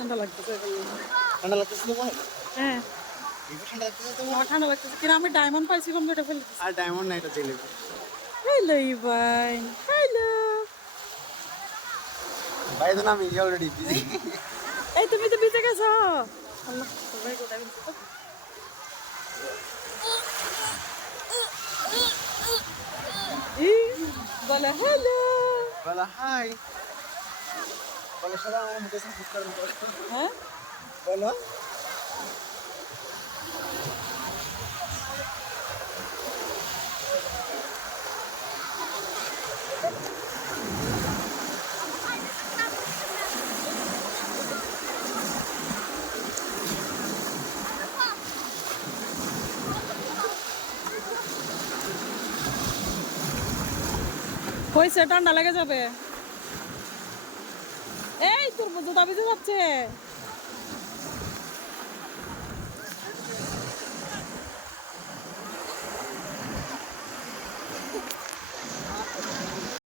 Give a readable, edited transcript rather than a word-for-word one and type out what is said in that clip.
ঠান্ডা লাগতেছে ঠান্ডা লাগতেছে তোমার? হ্যাঁ এবার ঠান্ডা লাগতেছে তোমার? আমার ঠান্ডা লাগতেছে কিনা আমি ডায়মন্ড পাইছিলাম যেটা ফেলে দিছি আর ডায়মন্ড না, এটা জিলেবি। হ্যালো ইভাই হ্যালো ভাই তো আমি অলরেডি বিজি। এই তুমি তো ভিজে গেছো আল্লাহ সবাই কোথায় ভিজে তো বলে হ্যালো বলো হাই, বলো সবাই আমার মুখে সাপোর্ট করুন। হ্যাঁ বলো হয়েছে ঠান্ডা লেগে যাবে এই তোর জুতা ভিজে যাচ্ছে